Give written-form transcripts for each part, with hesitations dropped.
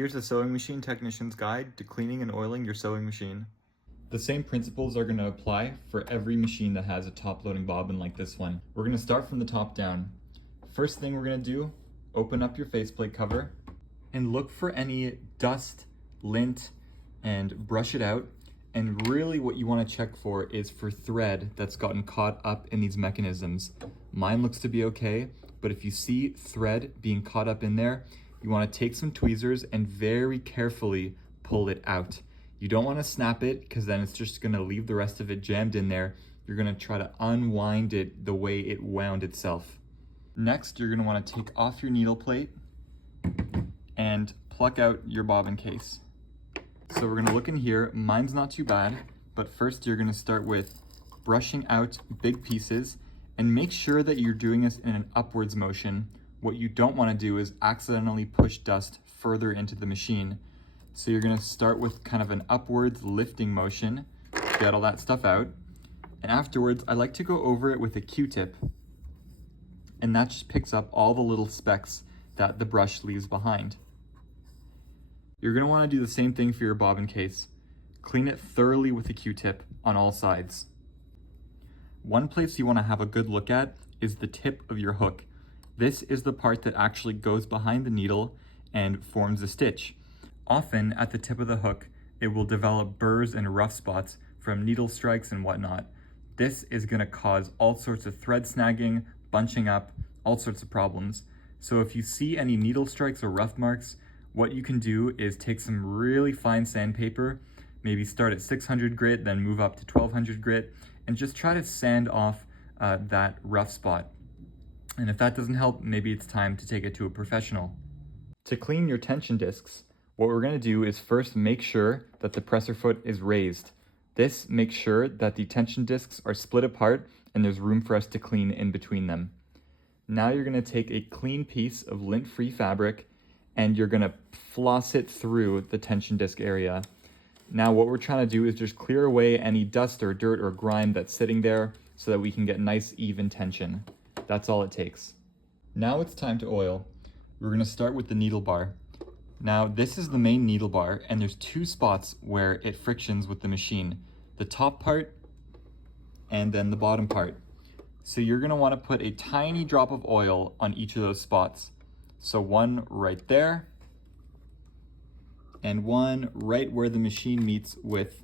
Here's a sewing machine technician's guide to cleaning and oiling your sewing machine. The same principles are going to apply for every machine that has a top-loading bobbin like this one. We're going to start from the top down. First thing we're going to do, open up your faceplate cover and look for any dust, lint, and brush it out. And really what you want to check for is for thread that's gotten caught up in these mechanisms. Mine looks to be okay, but if you see thread being caught up in there, you want to take some tweezers and very carefully pull it out. You don't want to snap it because then it's just going to leave the rest of it jammed in there. You're going to try to unwind it the way it wound itself. Next, you're going to want to take off your needle plate and pluck out your bobbin case. So we're going to look in here. Mine's not too bad, but first you're going to start with brushing out big pieces and make sure that you're doing this in an upwards motion. What you don't want to do is accidentally push dust further into the machine. So you're going to start with kind of an upwards lifting motion to get all that stuff out. And afterwards, I like to go over it with a Q-tip. And that just picks up all the little specks that the brush leaves behind. You're going to want to do the same thing for your bobbin case. Clean it thoroughly with a Q-tip on all sides. One place you want to have a good look at is the tip of your hook. This is the part that actually goes behind the needle and forms a stitch. Often at the tip of the hook, it will develop burrs and rough spots from needle strikes and whatnot. This is going to cause all sorts of thread snagging, bunching up, all sorts of problems. So if you see any needle strikes or rough marks, what you can do is take some really fine sandpaper, maybe start at 600 grit, then move up to 1200 grit, and just try to sand off that rough spot. And if that doesn't help, maybe it's time to take it to a professional. To clean your tension discs, what we're going to do is first make sure that the presser foot is raised. This makes sure that the tension discs are split apart and there's room for us to clean in between them. Now you're going to take a clean piece of lint-free fabric and you're going to floss it through the tension disc area. Now what we're trying to do is just clear away any dust or dirt or grime that's sitting there so that we can get nice even tension. That's all it takes. Now it's time to oil. We're going to start with the needle bar. Now this is the main needle bar and there's two spots where it frictions with the machine. The top part and then the bottom part. So you're going to want to put a tiny drop of oil on each of those spots. So one right there and one right where the machine meets with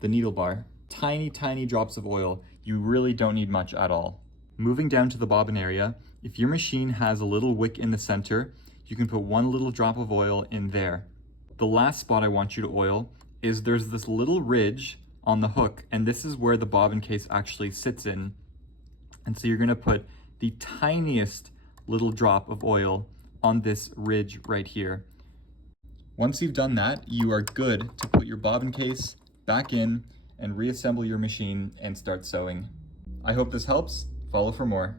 the needle bar. Tiny, tiny drops of oil. You really don't need much at all. Moving down to the bobbin area, if your machine has a little wick in the center, you can put one little drop of oil in there. The last spot I want you to oil is there's this little ridge on the hook, and this is where the bobbin case actually sits in. And so you're going to put the tiniest little drop of oil on this ridge right here. Once you've done that, you are good to put your bobbin case back in and reassemble your machine and start sewing. I hope this helps. Follow for more.